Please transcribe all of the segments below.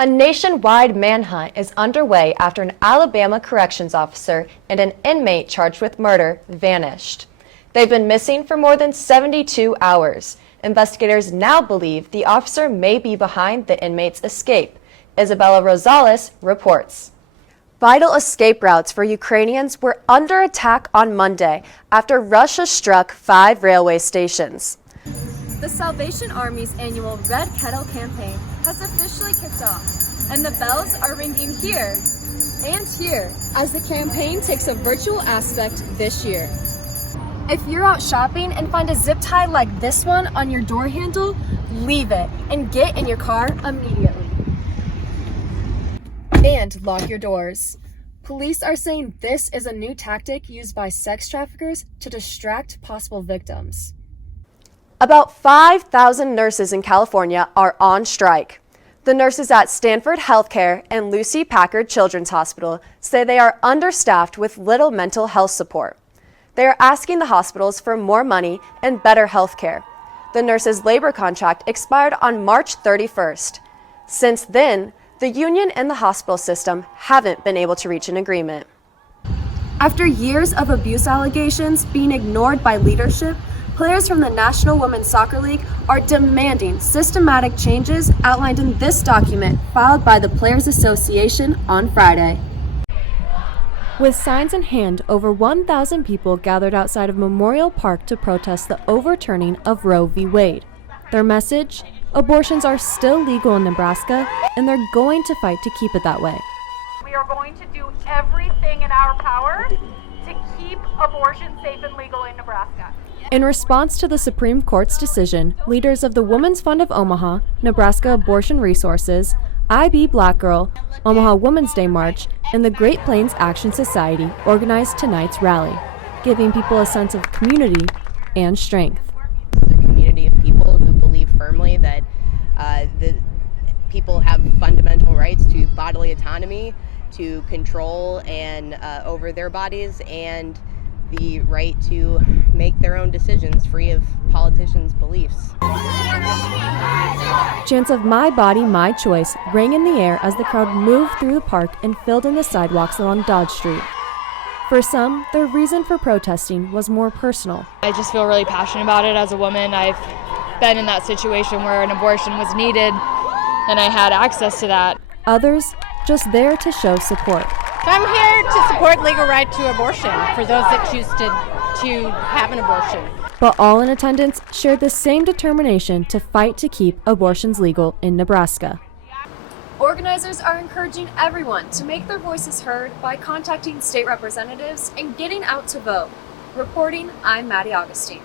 A nationwide manhunt is underway after an Alabama corrections officer and an inmate charged with murder vanished. They've been missing for more than 72 hours. Investigators now believe the officer may be behind the inmate's escape. Isabella Rosales reports. Vital escape routes for Ukrainians were under attack on Monday after Russia struck 5 railway stations. The Salvation Army's annual Red Kettle campaign has officially kicked off, and the bells are ringing here and here as the campaign takes a virtual aspect this year. If you're out shopping and find a zip tie like this one on your door handle, leave it and get in your car immediately. And lock your doors. Police are saying this is a new tactic used by sex traffickers to distract possible victims. About 5,000 nurses in California are on strike. The nurses at Stanford Healthcare and Lucy Packard Children's Hospital say they are understaffed with little mental health support. They are asking the hospitals for more money and better health care. The nurses' labor contract expired on March 31st. Since then, the union and the hospital system haven't been able to reach an agreement. After years of abuse allegations being ignored by leadership, players from the National Women's Soccer League are demanding systematic changes outlined in this document filed by the Players Association on Friday. With signs in hand, over 1,000 people gathered outside of Memorial Park to protest the overturning of Roe v. Wade. Their message? Abortions are still legal in Nebraska, and they're going to fight to keep it that way. We are going to do everything in our power to keep abortion safe and legal in Nebraska. In response to the Supreme Court's decision, leaders of the Women's Fund of Omaha, Nebraska Abortion Resources, IB Black Girl, Omaha Women's Day March, and the Great Plains Action Society organized tonight's rally, giving people a sense of community and strength. A community of people who believe firmly that the people have fundamental rights to bodily autonomy, to control and over their bodies, and the right to make their own decisions free of politicians' beliefs. Chants of "My Body, My Choice" rang in the air as the crowd moved through the park and filled in the sidewalks along Dodge Street. For some, their reason for protesting was more personal. I just feel really passionate about it as a woman. I've been in that situation where an abortion was needed and I had access to that. Others, just there to show support. So I'm here to support legal right to abortion for those that choose to have an abortion. But all in attendance shared the same determination to fight to keep abortions legal in Nebraska. Organizers are encouraging everyone to make their voices heard by contacting state representatives and getting out to vote. Reporting, I'm Maddie Augustine.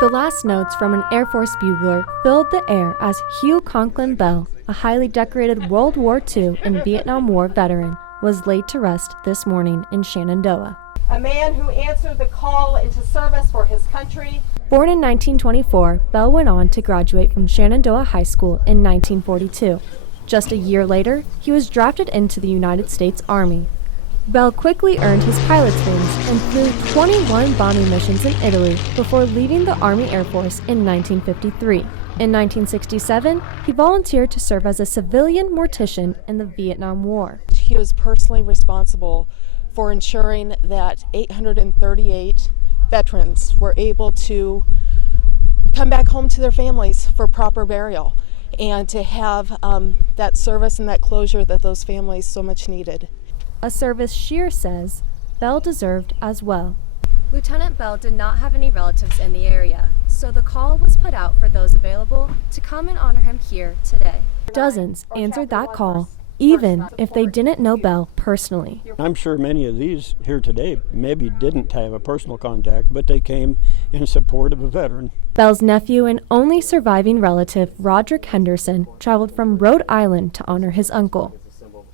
The last notes from an Air Force bugler filled the air as Hugh Conklin Bell, a highly decorated World War II and Vietnam War veteran, was laid to rest this morning in Shenandoah. A man who answered the call into service for his country. Born in 1924, Bell went on to graduate from Shenandoah High School in 1942. Just a year later, he was drafted into the United States Army. Bell quickly earned his pilot's wings and flew 21 bombing missions in Italy before leaving the Army Air Force in 1953. In 1967, he volunteered to serve as a civilian mortician in the Vietnam War. He was personally responsible for ensuring that 838 veterans were able to come back home to their families for proper burial and to have that service and that closure that those families so much needed. A service Scheer says Bell deserved as well. Lieutenant Bell did not have any relatives in the area, so the call was put out for those available to come and honor him here today. Dozens answered that call, even if they didn't know Bell personally. I'm sure many of these here today maybe didn't have a personal contact, but they came in support of a veteran. Bell's nephew and only surviving relative, Roderick Henderson, traveled from Rhode Island to honor his uncle.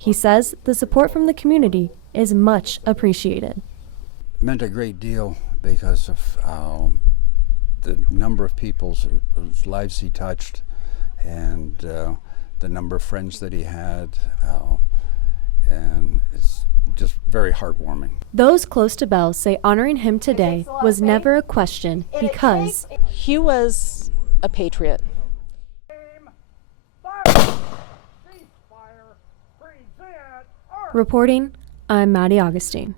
He says the support from the community is much appreciated. It meant a great deal because of the number of people's lives he touched and the number of friends that he had. And it's just very heartwarming. Those close to Bell say honoring him today was never a question because he was a patriot. Reporting, I'm Maddie Augustine.